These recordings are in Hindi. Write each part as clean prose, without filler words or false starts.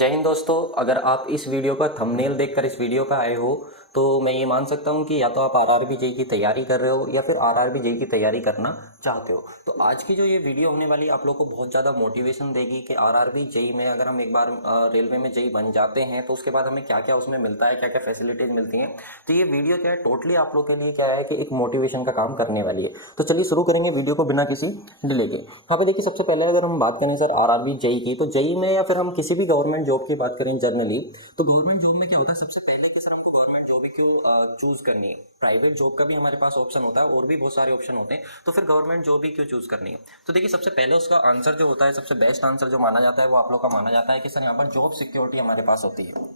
जय हिंद दोस्तों। अगर आप इस वीडियो का थंबनेल देखकर इस वीडियो पे आए हो तो मैं ये मान सकता हूँ कि या तो आप आरआरबी जेईई की तैयारी कर रहे हो या फिर आरआरबी जेईई की तैयारी करना चाहते हो। तो आज की जो ये वीडियो होने वाली आप लोग को बहुत ज़्यादा मोटिवेशन देगी कि आरआरबी जेईई में अगर हम एक बार रेलवे में जेईई बन जाते हैं तो उसके बाद हमें क्या क्या उसमें मिलता है, क्या क्या फैसिलिटीज़ मिलती हैं। तो ये वीडियो क्या है, टोटली आप लोग के लिए क्या है कि एक मोटिवेशन का काम करने वाली है। तो चलिए शुरू करेंगे वीडियो को बिना किसी डिले के। यहाँ पे देखिए, सबसे पहले अगर हम बात करें सर आरआरबी जेईई की, तो जेईई में या फिर हम किसी भी गवर्नमेंट जॉब की बात करें जनरली, तो गवर्नमेंट जॉब में क्या होता है, सबसे पहले कि सर हमको गवर्नमेंट जॉब ही क्यों चूज करनी है। प्राइवेट जॉब का भी हमारे पास ऑप्शन होता है और भी बहुत सारे ऑप्शन होते हैं, तो फिर गवर्नमेंट जॉब ही क्यों चूज करनी है। तो देखिए, सबसे पहले उसका आंसर जो होता है, सबसे बेस्ट आंसर जो माना जाता है वो आप लोग का माना जाता है कि सर यहाँ पर जॉब सिक्योरिटी हमारे पास होती है।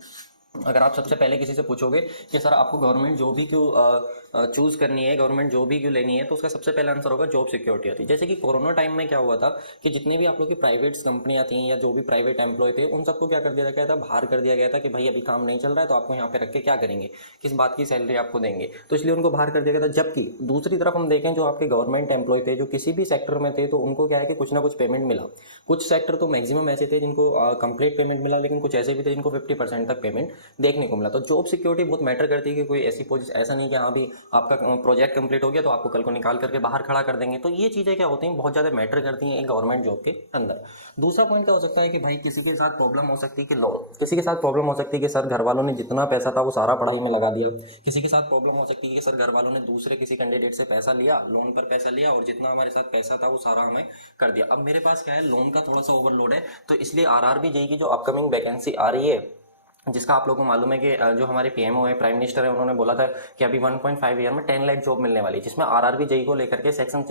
अगर आप सबसे पहले किसी से पूछोगे कि सर आपको गवर्नमेंट जॉब ही क्यों चूज करनी है, गवर्नमेंट जॉब ही क्यों लेनी है, तो उसका सबसे पहला आंसर होगा जॉब सिक्योरिटी होती है। जैसे कि कोरोना टाइम में क्या हुआ था कि जितने भी आप लोग की प्राइवेट कंपनियां थी या जो भी प्राइवेट एम्प्लॉय थे, उन सबको क्या कर दिया गया था, बाहर कर दिया गया था कि भाई अभी काम नहीं चल रहा है तो आपको यहाँ पे रख के क्या करेंगे, किस बात की सैलरी आपको देंगे। तो इसलिए उनको बाहर कर दिया गया था। जबकि दूसरी तरफ हम देखें, जो आपके गवर्नमेंट एम्प्लॉय थे जो किसी भी सेक्टर में थे, तो उनको क्या है कि कुछ ना कुछ पेमेंट मिला। कुछ सेक्टर तो मैक्सिमम ऐसे थे जिनको कंप्लीट पेमेंट मिला, लेकिन कुछ ऐसे भी थे जिनको 50% तक पेमेंट देखने को मिला। तो जॉब सिक्योरिटी बहुत मैटर करती है कि कोई ऐसी पोजीशन, ऐसा नहीं कि हाँ भी आपका प्रोजेक्ट कंप्लीट हो गया तो आपको कल को निकाल करके बाहर खड़ा कर देंगे। तो ये चीजें क्या होती हैं, बहुत ज्यादा मैटर करती हैं एक गवर्नमेंट जॉब के अंदर। दूसरा पॉइंट क्या हो सकता है कि भाई किसी के साथ प्रॉब्लम हो सकती है कि लोन, किसी के साथ प्रॉब्लम हो सकती है कि सर घर वालों ने जितना पैसा था वो सारा पढ़ाई में लगा दिया। किसी के साथ प्रॉब्लम हो सकती है कि सर घर वालों ने दूसरे किसी कैंडिडेट से पैसा लिया, लोन पर पैसा लिया, और जितना हमारे साथ पैसा था वो सारा हमें कर दिया। अब मेरे पास क्या है, लोन का थोड़ा सा ओवरलोड है, तो इसलिए आरआरबी जेईई की जो अपकमिंग वैकेंसी आ रही है, जिसका आप लोगों को मालूम है कि जो हमारे पीएमओ है, प्राइम मिनिस्टर है, उन्होंने बोला था कि अभी 1.5 ईयर में 10 लाख जॉब मिलने वाली है, जिसमें आरआरबी जेईई को लेकर के सेक्शन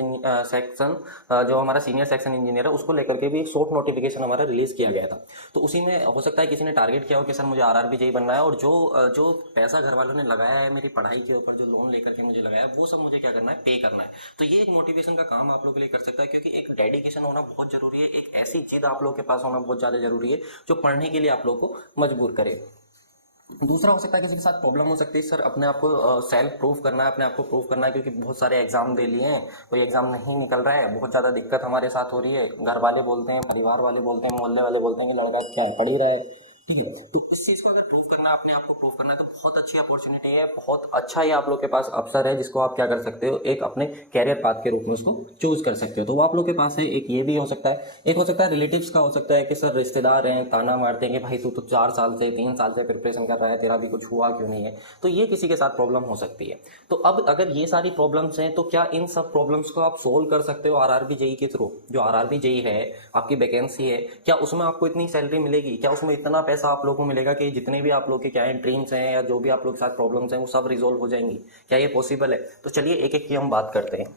जो हमारा सीनियर सेक्शन इंजीनियर है उसको लेकर के भी एक शॉर्ट नोटिफिकेशन हमारा रिलीज किया गया था। तो उसी में हो सकता है किसी ने टारगेट किया हो कि सर मुझे आरआरबी जेईई बनना है, और जो पैसा घर वालों ने लगाया है मेरी पढ़ाई के ऊपर, जो लोन लेकर के मुझे लगाया है, वो सब मुझे क्या करना है, पे करना है। तो ये एक मोटिवेशन का काम आप लोग के लिए कर सकता है, क्योंकि एक डेडिकेशन होना बहुत जरूरी है, एक ऐसी चीज आप लोग के पास होना बहुत ज्यादा जरूरी है जो पढ़ने के लिए आप लोग को मजबूर करे। दूसरा हो सकता है किसी के साथ प्रॉब्लम हो सकती है, सर अपने आप को सेल्फ प्रूफ करना है, अपने आप को प्रूफ करना है, क्योंकि बहुत सारे एग्जाम दे लिए हैं, कोई एग्जाम नहीं निकल रहा है, बहुत ज़्यादा दिक्कत हमारे साथ हो रही है, घर वाले बोलते हैं, परिवार वाले बोलते हैं, मोहल्ले वाले बोलते हैं कि लड़का क्या है, पढ़ ही रहा है। ठीक है, तो इस चीज को अगर प्रूफ करना है, अपने आप को प्रूफ करना है, तो बहुत अच्छी अपॉर्चुनिटी है, बहुत अच्छा ये आप लोग के पास अवसर है, जिसको आप क्या कर सकते हो, एक अपने कैरियर पाथ के रूप में उसको चूज कर सकते हो। तो वो आप लोग के पास है। एक ये भी हो सकता है, एक हो सकता है रिलेटिव्स का हो सकता है कि सर रिश्तेदार हैं, ताना मारते हैं कि भाई तू तो 4 साल से 3 साल से प्रिपरेशन कर रहा है, तेरा भी कुछ हुआ क्यों नहीं है। तो ये किसी के साथ प्रॉब्लम हो सकती है। तो अब अगर ये सारी प्रॉब्लम्स हैं, तो क्या इन सब प्रॉब्लम्स को आप सोल्व कर सकते हो आरआरबी जेईई के थ्रू। जो आरआरबी जेईई है, आपकी वैकेंसी है, क्या उसमें आपको इतनी सैलरी मिलेगी, क्या उसमें इतना पैसा आप लोगों को मिलेगा कि जितने भी आप लोग के क्या है ड्रीम्स हैं या जो भी आप लोग के साथ प्रॉब्लम्स हैं वो सब रिजोल्व हो जाएंगी। क्या ये पॉसिबल है? तो चलिए एक एक की हम बात करते हैं।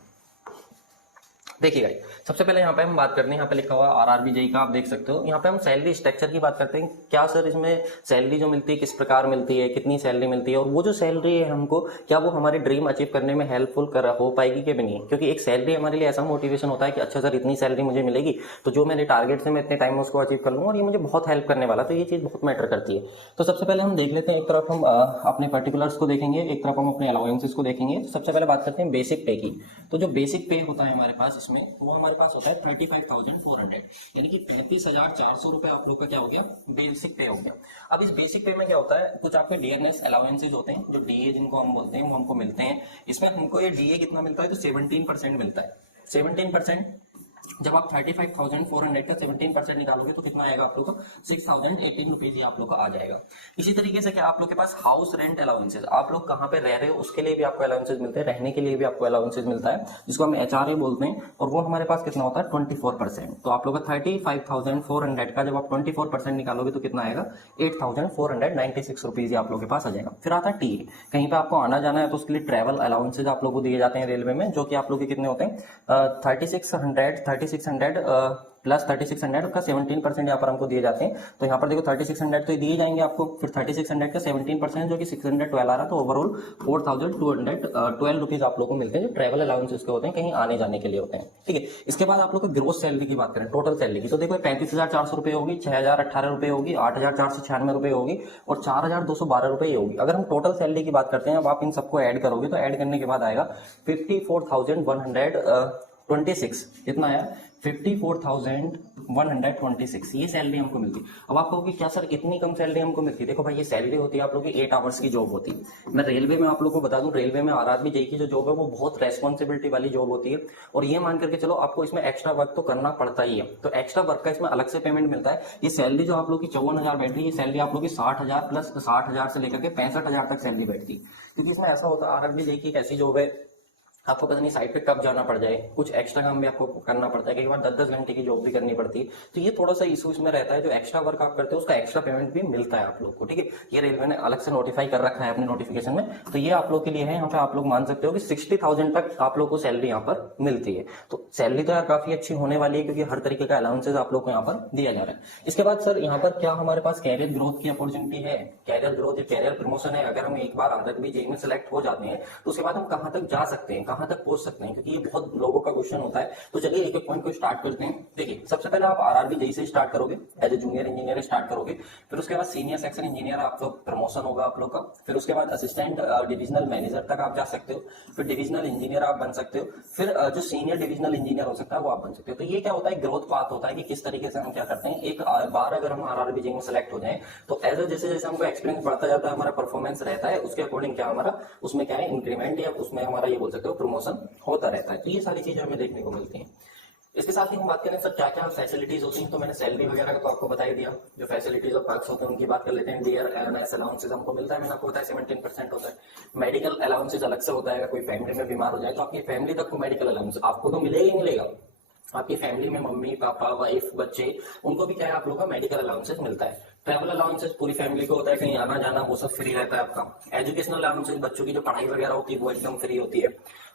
देखिए गाइस, सबसे पहले यहाँ पे हम बात करते हैं, यहाँ पे लिखा हुआ आरआरबी जेईई का, आप देख सकते हो। यहाँ पे हम सैलरी स्ट्रक्चर की बात करते हैं। क्या सर इसमें सैलरी जो मिलती है किस प्रकार मिलती है, कितनी सैलरी मिलती है, और वो जो सैलरी है हमको क्या वो हमारे ड्रीम अचीव करने में हेल्पफुल कर हो पाएगी कि भी नहीं। क्योंकि एक सैलरी हमारे लिए ऐसा मोटिवेशन होता है कि अच्छा सर इतनी सैलरी मुझे मिलेगी तो जो मेरे टारगेट से मैं इतने टाइम में उसको अचीव कर लूँगा और ये मुझे बहुत हेल्प करने वाला। तो ये चीज़ बहुत मैटर करती है। तो सबसे पहले हम देख लेते हैं, एक तरफ हम अपने पर्टिकुलर्स को देखेंगे, एक तरफ हम अपने अलाउंसेस को देखेंगे। तो सबसे पहले बात करते हैं बेसिक पे की। तो जो बेसिक पे होता है हमारे पास, इसमें वो हमारे पास होता है 35,400, यानी कि 35,400 रुपए आप लोग का क्या हो गया, बेसिक पे हो गया। अब इस बेसिक पे में क्या होता है, कुछ आपके डीएनएस अलाउंसेज होते हैं, जो डीए जिनको हम बोलते हैं, वो हमको मिलते हैं। इसमें हमको ये डीए कितना मिलता है, तो 17% मिलता है। 17%, जब आप 35,400 का 17% निकालोगे तो कितना आएगा आप लोग को, 6,018 रुपीज आप लोग का आ जाएगा। इसी तरीके से क्या आप लोग के पास हाउस रेंट अलाउंसेज, आप लोग कहाँ पे रह रहे हो उसके लिए भी आपको अलाउंसेज मिलते हैं, रहने के लिए भी आपको अलाउंसेज मिलता है, जिसको हम एचआरए बोलते हैं, और वो हमारे पास कितना होता है, 24%। तो आप लोग का 35,400 का जब आप 24% निकालोगे तो कितना आएगा, 8,496 रुपीज आप लोग के पास आ जाएगा। फिर आता है टीए, कहीं पे आपको आना जाना है तो उसके लिए ट्रैवल अलाउंसेज आप लोग को दिए जाते हैं रेलवे में, जो कि आप लोग के कितने होते हैं, 3600 प्लस 3600 का 17% यहाँ पर हमको दिए जाते हैं। तो यहाँ पर देखो 3600 तो दिए जाएंगे आपको, फिर 3600 का 17% जो कि 612 आ रहा है, तो ओवरऑल 4,212 रुपीज आप लोग को मिलते हैं, जो ट्रैवल अलाउंसेस के होते हैं, कहीं आने जाने के लिए होते हैं। ठीक है, इसके बाद आप लोग को ग्रोस सैलरी की बात करें, टोटल सैलरी की, तो देखो 35,400 रुपए होगी, 6,018 रुपए होगी, 8,496 रुपए होगी, और 4,212 रुपए होगी। अगर हम टोटल सैलरी की बात करते हैं, अब आप इन सबको ऐड करोगे तो ऐड करने के बाद आएगा 54,126, कितना आया, 54,126 ये सैलरी हमको मिलती है। अब आप कहोगे क्या सर इतनी कम सैलरी हमको मिलती है? देखो भाई, ये सैलरी होती है आप लोगों की 8 आवर्स की जॉब होती है। मैं रेलवे में आप लोगों को बता दूं, रेलवे में आरआरबी जेई की जो जॉब है वो बहुत रेस्पॉन्सिबिलिटी वाली जॉब होती है। और ये मान करके चलो आपको इसमें एक्स्ट्रा वर्क तो करना पड़ता ही है, तो एक्स्ट्रा वर्क का इसमें अलग से पेमेंट मिलता है। ये सैलरी जो आप लोग की 54,000 बैठ रही है, ये सैलरी आप लोग की 60,000 प्लस 60,000 से लेकर के 65,000 तक सैलरी बैठती है। क्योंकि इसमें ऐसा होता है, आरआरबी जेई की एक ऐसी जॉब है, आपको पता नहीं साइट पे कब जाना पड़ जाए, कुछ एक्स्ट्रा काम भी आपको करना पड़ता है, कई बार 10-10 घंटे की जॉब भी करनी पड़ती है। तो ये थोड़ा सा इशू इसमें रहता है, जो एक्स्ट्रा वर्क आप करते हो उसका एक्स्ट्रा पेमेंट भी मिलता है आप लोग को, ठीक है। ये रेलवे ने अलग से नोटिफाई कर रखा है अपने नोटिफिकेशन में, तो ये आप लोग के लिए है। यहाँ पे आप लोग मान सकते हो कि 60,000 तक आप लोग को सैलरी यहाँ पर मिलती है। तो सैलरी तो यार काफी अच्छी होने वाली है, क्योंकि हर तरीके का अलाउंसेज आप लोग को यहाँ पर दिया जा रहा है। इसके बाद सर यहाँ पर क्या हमारे पास कैरियर ग्रोथ की अपॉर्चुनिटी है? कैरियर ग्रोथ या कैरियर प्रमोशन है। अगर हम एक बार आरआरबी जेई में सिलेक्ट हो जाते हैं तो उसके बाद हम कहाँ तक जा सकते हैं, कहाँ तक पहुंच सकते हैं, क्योंकि ये बहुत लोगों का क्वेश्चन होता है। तो चलिए एक एक पॉइंट को स्टार्ट करते हैं। देखिए, सबसे पहले आप आरआरबी जेई से स्टार्ट करोगे, as a junior engineer start करोगे। फिर उसके बाद सीनियर सेक्शन इंजीनियर आपका प्रमोशन होगा आप लोग का। फिर उसके बाद असिस्टेंट डिविजनल मैनेजर तक आप जा सकते हो। फिर डिविजनल इंजीनियर आप बन सकते हो। फिर जो सीनियर डिविजनल इंजीनियर हो सकता है वो आप बन सकते हो। तो ये क्या होता है, ग्रोथ पाथ होता है कि किस तरीके से हम क्या करते हैं। एक बार अगर हम आरआरबी जेई में सेलेक्ट हो जाए तो एज जैसे जैसे हमको एक्सपीरियंस बढ़ता जाता है, हमारा परफॉर्मेंस रहता है, उसके अकॉर्डिंग क्या हमारा उसमें क्या है इंक्रीमेंट, या उसमें हमारा ये बोल सकते हो प्रमोशन होता रहता है। तो ये सारी चीजें हमें देखने को मिलती हैं। इसके साथ ही हम बात करें सर क्या क्या फैसिलिटीज होती हैं, तो मैंने सैलरी वगैरह का तो आपको बता ही दिया। जो फैसिलिटीज और पर्क्स होते हैं उनकी बात कर लेते हैं। डियर एलएनएस अलाउंसेज हमको मिलता है, मैंने आपको बताया 17% होता है। मेडिकल अलाउंसेज अलग से होता है, अगर कोई फैमिली में बीमार हो जाए तो आपकी फैमिली तक को मेडिकल अलाउंस आपको तो मिलेगा ही मिलेगा। आपकी फैमिली में मम्मी पापा वाइफ बच्चे, उनको भी क्या है आप लोगों का मेडिकल अलाउंसेज मिलता है। ट्रैवल अलाउंसेज पूरी फैमिली को होता है, कहीं आना जाना वो सब फ्री रहता है आपका। एजुकेशनल अलाउंसेज बच्चों की जो पढ़ाई वगैरह होती है वो एकदम फ्री होती है।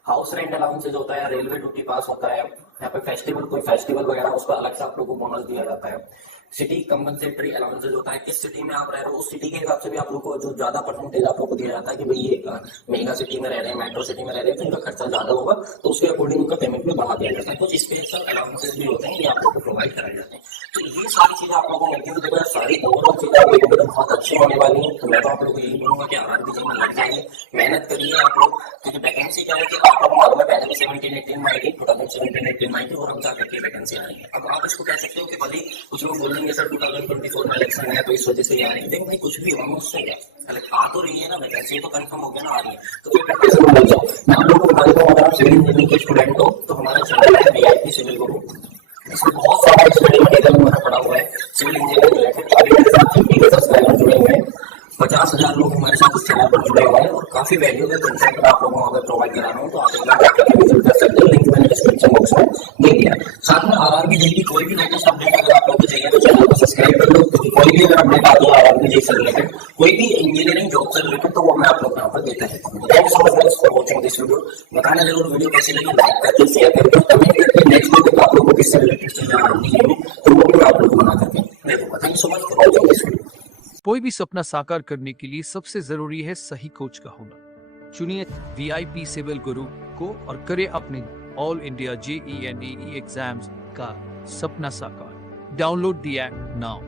हाउस रेंट अलाउंसेज होता है, रेलवे ड्यूटी पास होता है। यहाँ पे फेस्टिवल कोई फेस्टिवल वगैरह उस पर अलग से आप लोगों को बोनस दिया जाता है। सिटी कंपनसेटरी अलाउंसेज होता है, किस सिटी में आप रह रहे हो उस सिटी के हिसाब से भी आप लोग को जो ज्यादा परसेंटेज आप लोग को दिया जाता है कि भाई ये मेगा सिटी में रह रहे हैं, मेट्रो सिटी में रह रहे हैं, तो इनका खर्चा ज्यादा होगा, तो उसके अकॉर्डिंग उनका पेमेंट भी बढ़ा दिया जाता है। कुछ स्पेशल अलाउंसेज भी होते हैं ये आप लोग को प्रोवाइड कराए जाते हैं। तो ये सारी चीजें आप लोगों को मिलती है। तो देखो सारी ओवरऑल चीजें बहुत अच्छी होने वाली है। तो मैं तो आप लोग को यही बोलूंगा कि आरआरबी जेई में लग जाइए, मेहनत करिए आप लोग, क्योंकि वैकेंसी क्या है कि आप लोग मालूम है पहले 17-18 में आएगी, 2017-18 में आएगी और हम जाकर के वैकेंसी आएंगे। अब आप इसको कह सकते हो कि भले कुछ लोग बोल देंगे सर 2024 में इलेक्शन है तो इस वजह से ये आ रही है। देखो भाई कुछ भी हो उससे क्या आ तो रही है ना वैकेंसी, तो कंफर्म हो गया ना आ रही है, तो फिर कैसे लग जाओ। मैं आप लोगों को बता देता हूँ, अगर आप सिविल इंजीनियरिंग के स्टूडेंट हो तो हमारा चैनल है वीआईपी सिविल गुरु, इसमें बहुत सारा स्टडी मटेरियल हमारा पड़ा हुआ है सिविल इंजीनियरिंग रिलेटेड। अभी मेरे साथ 50 सब्सक्राइबर जुड़े हुए हैं, 50,000 लोग हमारे साथ इस चैनल पर जुड़े हुए हैं और काफी वैल्यूएबल कंटेंट आप लोगों को प्रोवाइड करा रहा हूँ। तो आप एक बार जाकर विजिट कर सकते हो, लिंक मैंने डिस्क्रिप्शन बॉक्स में दे दिया। साथ में आरआरबी जेई की कोई भी लेटेस्ट अपडेट अगर आप लोगों को चाहिए तो चैनल को सब्सक्राइब कर लो, क्योंकि कोई भी अगर अपडेट आती है आरआरबी जेई से रिलेटेड, कोई भी इंजीनियरिंग जॉब से रिलेटेड, तो वो मैं आप लोग यहाँ पर देता रहता हूँ। Thank you so much for watching this video. बताना जरूर वीडियो कैसी लगी, लाइक करके शेयर करके कमेंट करके नेक्स्ट वीडियो आप लोगों को किससे रिलेटेड चीजें आरआरबी जेई में तो वो भी आप लोग बना करके देखो। Thank you so much for watching this video. कोई भी सपना साकार करने के लिए सबसे जरूरी है सही कोच का होना। चुनिए वीआईपी सिविल गुरु को और करें अपने all India JEE and NEE exams का सपना साकार। Download the app now.